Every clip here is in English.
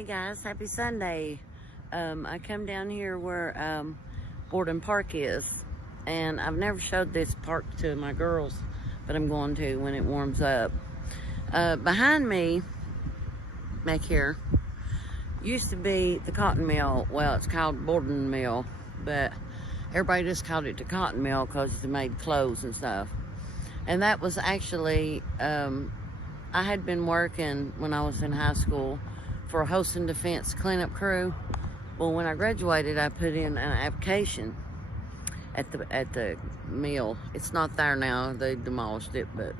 Hey guys, happy Sunday. I come down here where Borden Park is, and I've never showed this park to my girls, but I'm going to when it warms up. Behind me, back here, used to be the cotton mill. Well, it's called Borden Mill, but everybody just called it the cotton mill because they made clothes and stuff. And that was actually, I had been working when I was in high school for a host and defense cleanup crew. Well, when I graduated, I put in an application at the mill. It's not there now, they demolished it, but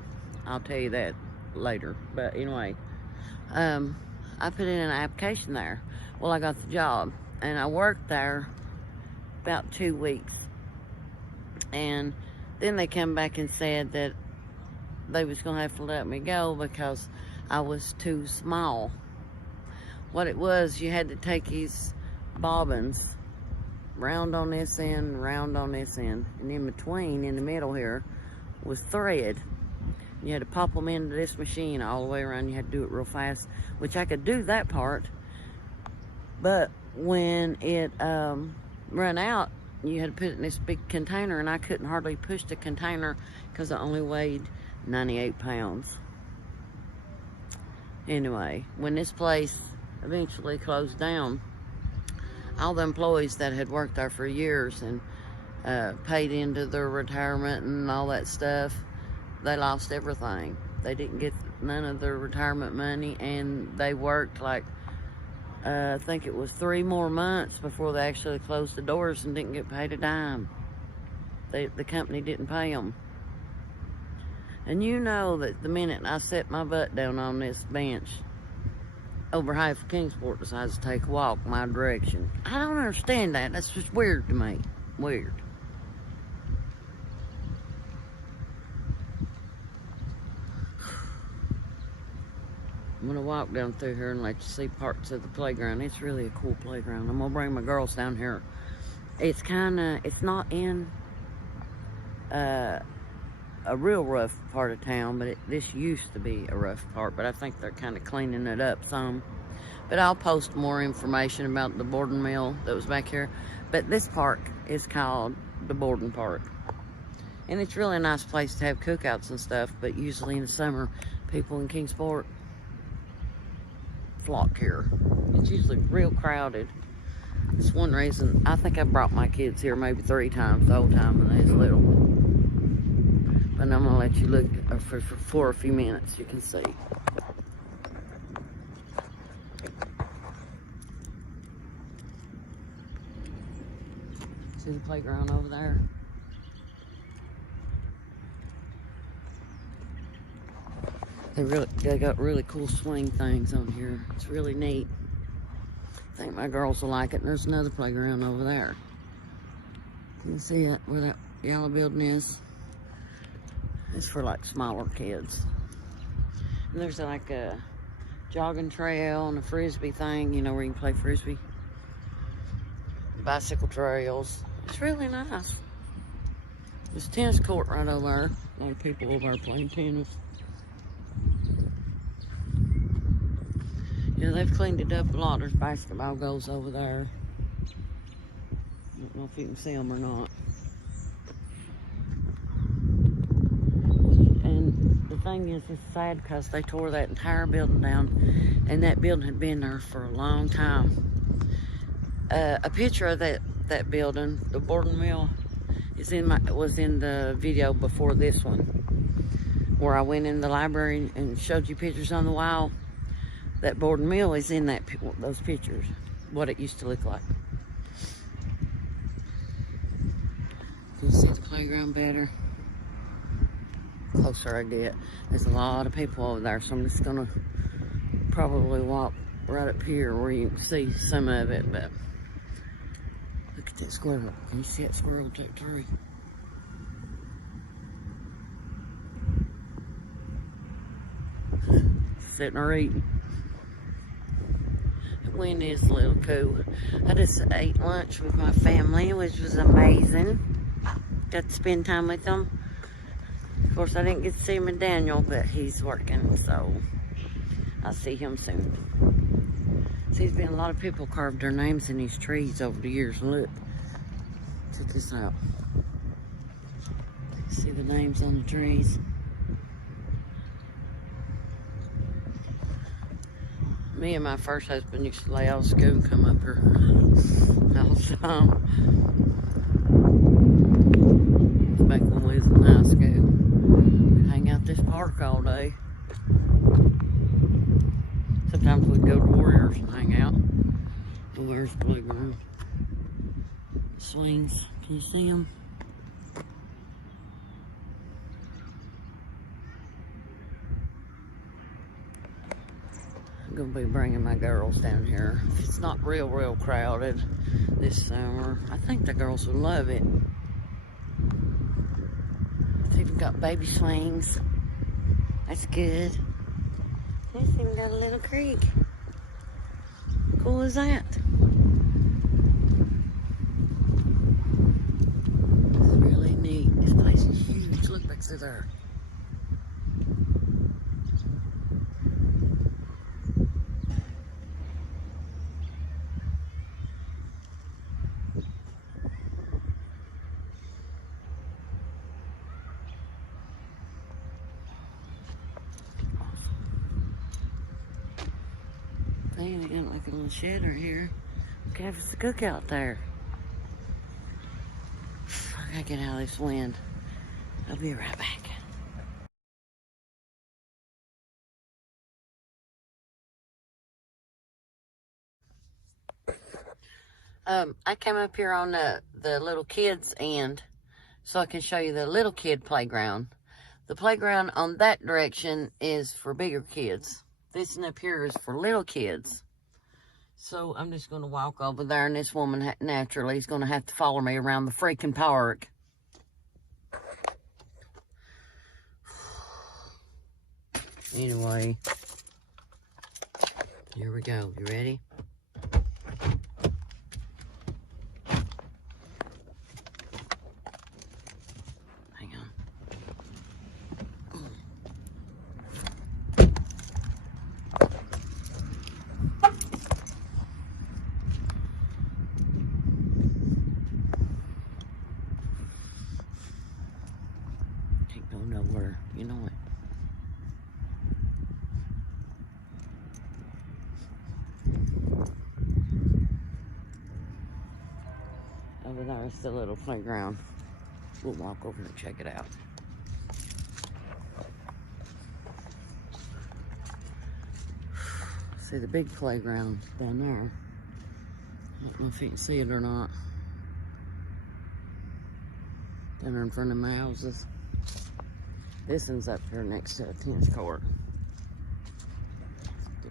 I'll tell you that later. But anyway, I put in an application there. Well, I got the job, and I worked there about 2 weeks, and then they come back and said that they was gonna have to let me go because I was too small. What it was, you had to take these bobbins, round on this end, round on this end, and in between, in the middle here, was thread. You had to pop them into this machine all the way around. You had to do it real fast, which I could do that part, but when it ran out, you had to put it in this big container, and I couldn't hardly push the container because I only weighed 98 pounds. Anyway, when this place eventually closed down, all the employees that had worked there for years and paid into their retirement and all that stuff, they lost everything. They didn't get none of their retirement money, and they worked like I think it was 3 more months before they actually closed the doors and didn't get paid a dime. The company didn't pay them. And you know that the minute I set my butt down on this bench, over half of Kingsport decides to take a walk my direction. I don't understand that. That's just weird to me. Weird. I'm gonna walk down through here and let you see parts of the playground. It's really a cool playground. I'm gonna bring my girls down here. It's not in a real rough part of town, but this used to be a rough part, but I think they're kind of cleaning it up some. But I'll post more information about the Borden Mill that was back here. But this park is called the Borden Park, and it's really a nice place to have cookouts and stuff, but usually in the summer, people in Kingsport flock here. It's usually real crowded. It's one reason I think I brought my kids here maybe 3 times the whole time when they was little. But I'm gonna let you look for a few minutes. You can see. See the playground over there? They got really cool swing things on here. It's really neat. I think my girls will like it. And there's another playground over there. You can see it where that yellow building is. It's for like smaller kids. And there's like a jogging trail and a frisbee thing, you know, where you can play frisbee. Bicycle trails. It's really nice. There's a tennis court right over there. A lot of people over there playing tennis. Yeah, they've cleaned it up a lot. There's basketball goals over there. I don't know if you can see them or not. And the thing is, it's sad because they tore that entire building down, and that building had been there for a long time. A picture of that building, the Borden Mill, was in the video before this one, where I went in the library and showed you pictures on the wall. That Borden Mill is in those pictures, what it used to look like. You can see the playground better. Closer I get. There's a lot of people over there, so I'm just gonna probably walk right up here where you can see some of it. But look at that squirrel. Can you see that squirrel up that tree? Sitting there eating. The wind is a little cool. I just ate lunch with my family, which was amazing. Got to spend time with them. Of course, I didn't get to see my Daniel, but he's working, so I'll see him soon. See, there's been a lot of people carved their names in these trees over the years. Look, check this out. See the names on the trees? Me and my first husband used to lay out of school and come up here all the time. Back when we was in high school. We'd hang out this park all day. Sometimes we'd go to Warriors and hang out. The Warriors playground. Swings. Can you see them? I'm gonna be bringing my girls down here. It's not real crowded this summer. I think the girls will love it. It's even got baby swings. That's good. It's even got a little creek. Cool as that. It's really neat. This place is huge. Look back through there. They got like a little shed right here. Okay, it's a cookout there. I gotta get out of this wind. I'll be right back. I came up here on the little kids end so I can show you the little kid playground. The playground on that direction is for bigger kids. This one up here is for little kids. So I'm just going to walk over there, and this woman naturally is going to have to follow me around the freaking park. Anyway, here we go. You ready? Hang on. Can't go nowhere. You know it. Over there is the little playground. We'll walk over and check it out. See the big playground down there. I don't know if you can see it or not. Down there in front of my houses. This one's up here next to a tennis court.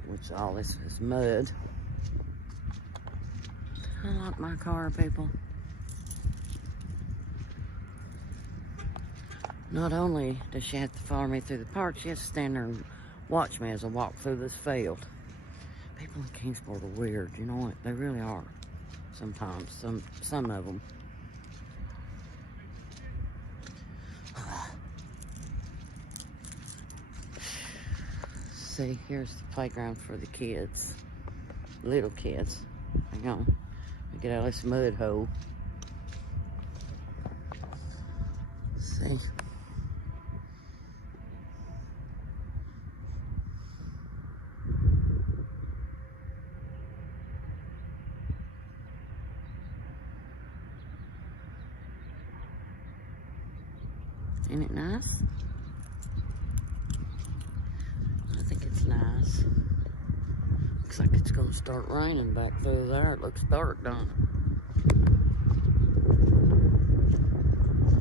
Which all this is mud. I like my car, people. Not only does she have to follow me through the park, she has to stand there and watch me as I walk through this field. People in Kingsport are weird, you know what? They really are. Sometimes, some of them. See, here's the playground for the kids. Little kids. Hang on. Let me get out of this mud hole. See. Isn't it nice? I think it's nice. Looks like it's gonna start raining back through there. It looks dark, don't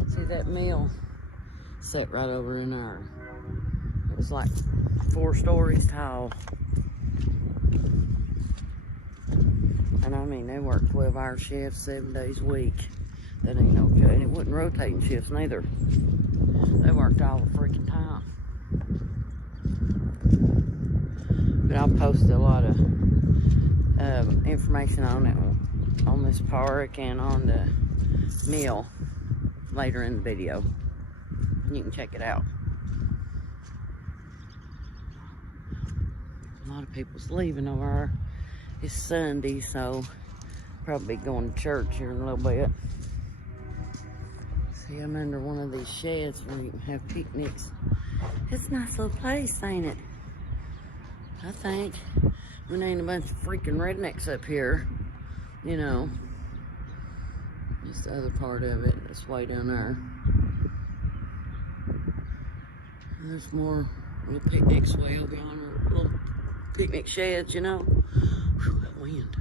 it? See that mill set right over in there. It was like 4 stories tall. And I mean, they work 12-hour shifts, 7 days a week. That ain't okay. And it wasn't rotating shifts neither. They worked all the freaking time. But I'll post a lot of information on it, on this park and on the mill later in the video. You can check it out. A lot of people's leaving over there. It's Sunday, so probably going to church here in a little bit. See, I'm under one of these sheds where you can have picnics. It's a nice little place, ain't it? I think. There ain't a bunch of freaking rednecks up here, you know. Just the other part of it, that's way down there. There's more little picnics way over yonder, little picnic sheds, you know. Whew, that wind.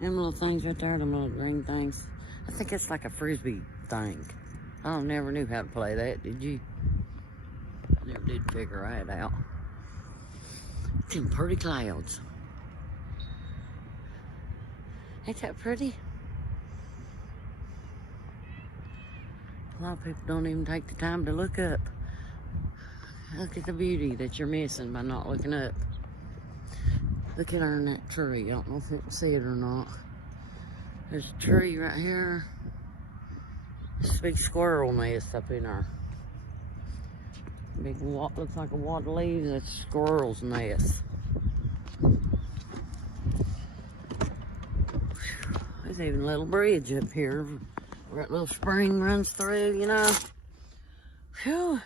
Them little things right there, them little green things. I think it's like a frisbee thing. I never knew how to play that, did you? I never did figure that out. Them pretty clouds. Ain't that pretty? A lot of people don't even take the time to look up. Look at the beauty that you're missing by not looking up. Look at her in that tree. I don't know if you can see it or not. There's a tree right here. This big squirrel nest up in there. Big looks like a wad of leaves. That's a squirrel's nest. There's even a little bridge up here where that little spring runs through, you know. Whew.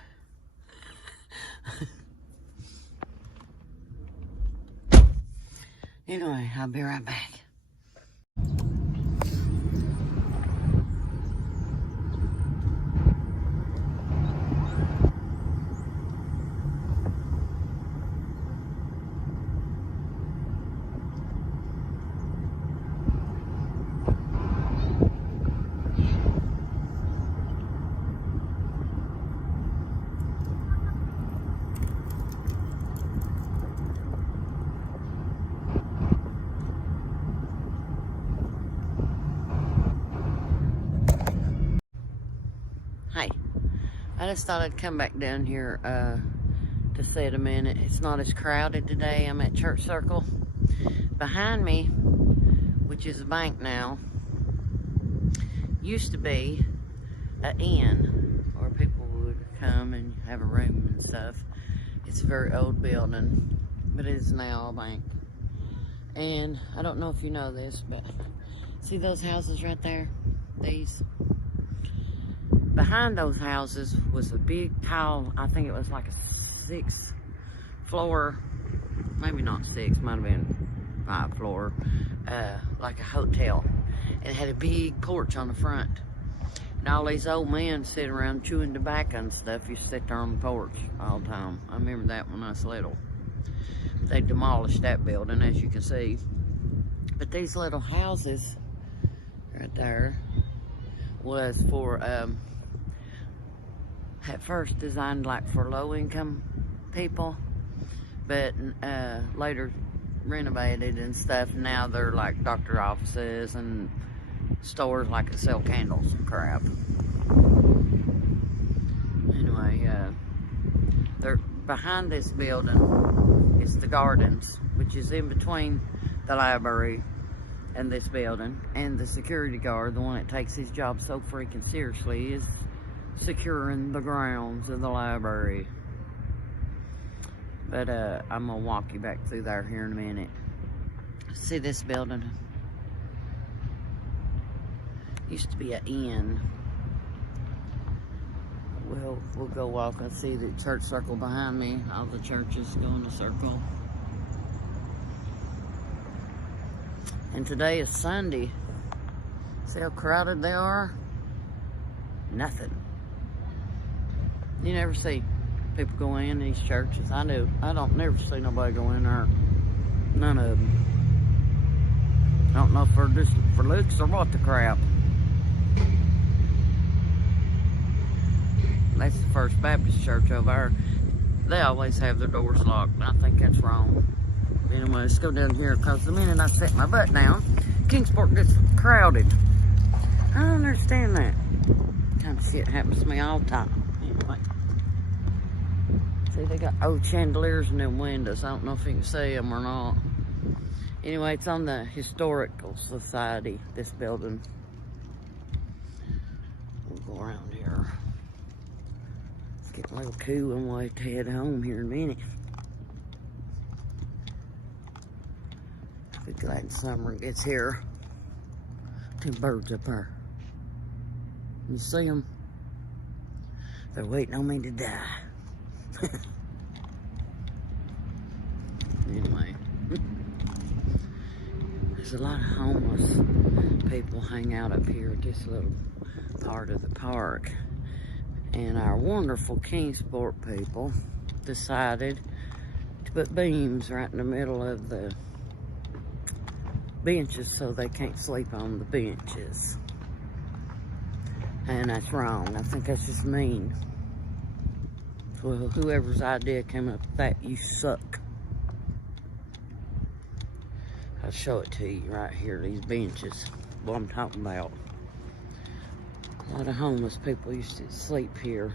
Anyway, I'll be right back. Hey, I just thought I'd come back down here to sit a minute. It's not as crowded today. I'm at Church Circle. Behind me, which is a bank now, used to be an inn where people would come and have a room and stuff. It's a very old building, but it is now a bank. And I don't know if you know this, but see those houses right there? These? Behind those houses was a big tall, I think it was like a 6th floor, maybe not 6, might have been 5 floor, like a hotel. And it had a big porch on the front. And all these old men sit around chewing tobacco and stuff. You sit there on the porch all the time. I remember that when I was little. They demolished that building, as you can see. But these little houses right there was for, at first designed like for low-income people, but later renovated and stuff. Now they're like doctor offices and stores like that sell candles and crap. Anyway, they're behind this building is the gardens, which is in between the library and this building. And the security guard, the one that takes his job so freaking seriously, is securing the grounds of the library. But I'm gonna walk you back through there here in a minute. See this building? Used to be an inn. We'll go walk and see the church circle behind me. All the churches go in a circle. And today is Sunday. See how crowded they are? Nothing. You never see people go in these churches. I do. I don't never see nobody go in there. None of them. I don't know if they're just for looks or what the crap. That's the First Baptist Church over there. They always have their doors locked. I think that's wrong. Anyway, let's go down here, because the minute I set my butt down, Kingsport gets crowded. I don't understand that. Kind of shit happens to me all the time. Anyway. See, they got old chandeliers in them windows. I don't know if you can see them or not. Anyway, it's on the Historical Society, this building. We'll go around here. It's getting a little cool and we'll have to head home here in a minute. Glad summer gets here. Two birds up there. You see them? They're waiting on me to die. Anyway, there's a lot of homeless people hang out up here at this little part of the park. And our wonderful Kingsport people decided to put beams right in the middle of the benches so they can't sleep on the benches. And that's wrong. I think that's just mean. Well, whoever's idea came up with that, you suck. I'll show it to you right here, these benches. What I'm talking about. A lot of homeless people used to sleep here.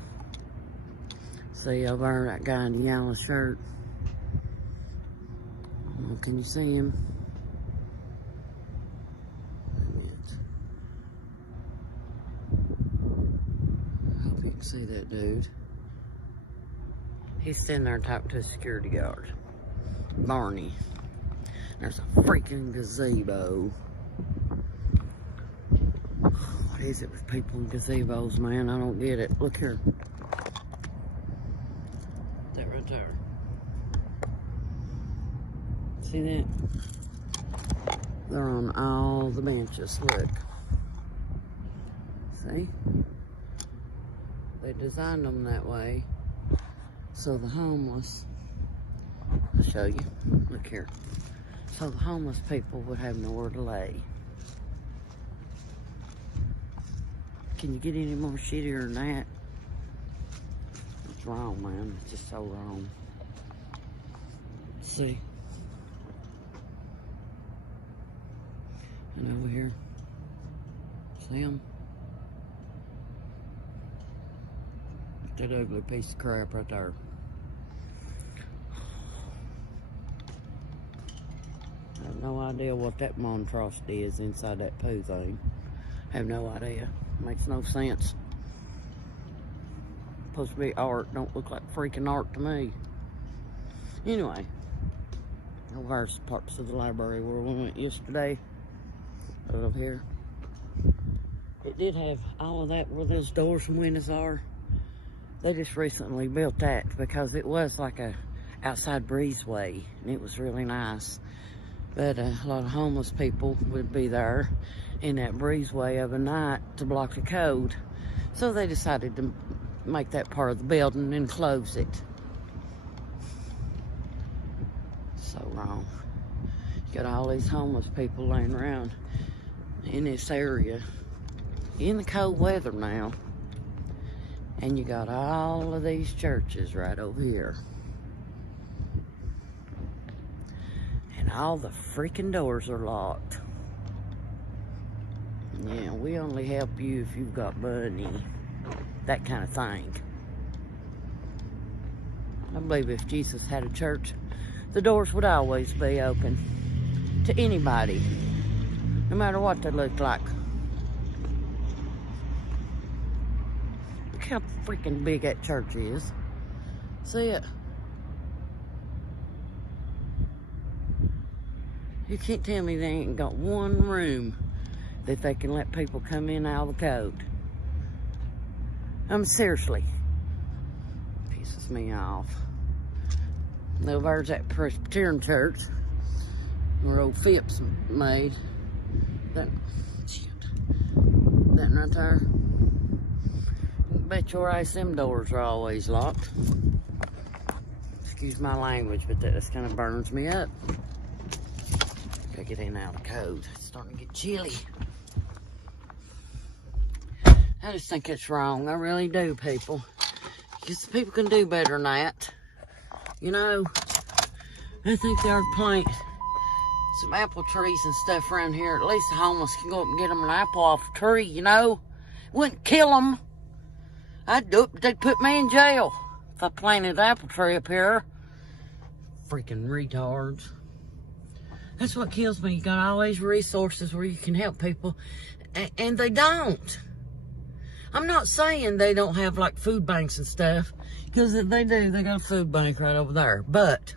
See over there, that guy in the yellow shirt. Oh, can you see him? I hope you can see that dude. He's sitting there talking to a security guard, Barney. There's a freaking gazebo. What is it with people in gazebos, man? I don't get it. Look here. That right there. See that? They're on all the benches. Look. See? They designed them that way so the homeless, I'll show you. Look here. So the homeless people would have nowhere to lay. Can you get any more shittier than that? It's wrong, man. It's just so wrong. See? And over here. See them? That ugly piece of crap right there. I have no idea what that monstrosity is inside that poo thing. I have no idea. Makes no sense. Supposed to be art. Don't look like freaking art to me. Anyway. There's parts of the library where we went yesterday. Right over here. It did have all of that where those doors and windows are. They just recently built that because it was like a outside breezeway and it was really nice. But a lot of homeless people would be there in that breezeway of a night to block the code. So they decided to make that part of the building and close it. So wrong. You got all these homeless people laying around in this area in the cold weather now. And you got all of these churches right over here. And all the freaking doors are locked. Yeah, we only help you if you've got money. That kind of thing. I believe if Jesus had a church, the doors would always be open to anybody, no matter what they look like. Look how freaking big that church is. See it? You can't tell me they ain't got one room that they can let people come in out of the code. Seriously. Pisses me off. Now there's that Presbyterian church where old Phipps made. That right there. Bet your ass them doors are always locked. Excuse my language, but that just kind of burns me up. Gotta get in and out of the code. It's starting to get chilly. I just think it's wrong. I really do, people. Because people can do better than that. You know, I think they ought to plant some apple trees and stuff around here. At least the homeless can go up and get them an apple off a tree, you know. Wouldn't kill them. I'd do it, but they'd put me in jail if I planted an apple tree up here. Freaking retards. That's what kills me. You got all these resources where you can help people, and they don't. I'm not saying they don't have like food banks and stuff, because if they do, they got a food bank right over there. But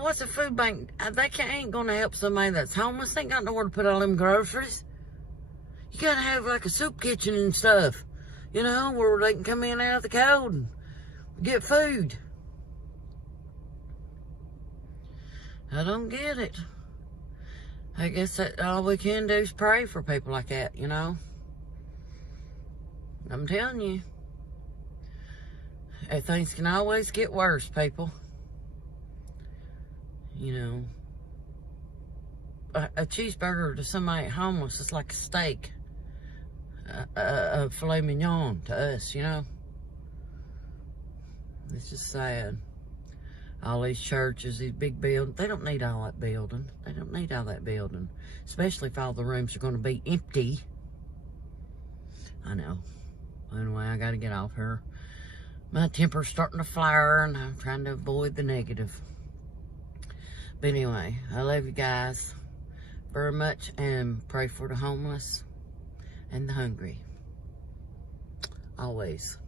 what's a food bank? They ain't gonna help somebody that's homeless. They ain't got nowhere to put all them groceries. You gotta have like a soup kitchen and stuff, you know, where they can come in out of the cold and get food. I don't get it. I guess that all we can do is pray for people like that, you know. I'm telling you. Things can always get worse, people. You know. A cheeseburger to somebody homeless is like a steak. A filet mignon to us, you know. It's just sad. All these churches, these big buildings, they don't need all that building. They don't need all that building. Especially if all the rooms are going to be empty. I know. Anyway, I got to get off here. My temper's starting to flare, and I'm trying to avoid the negative. But anyway, I love you guys very much, and pray for the homeless and the hungry. Always.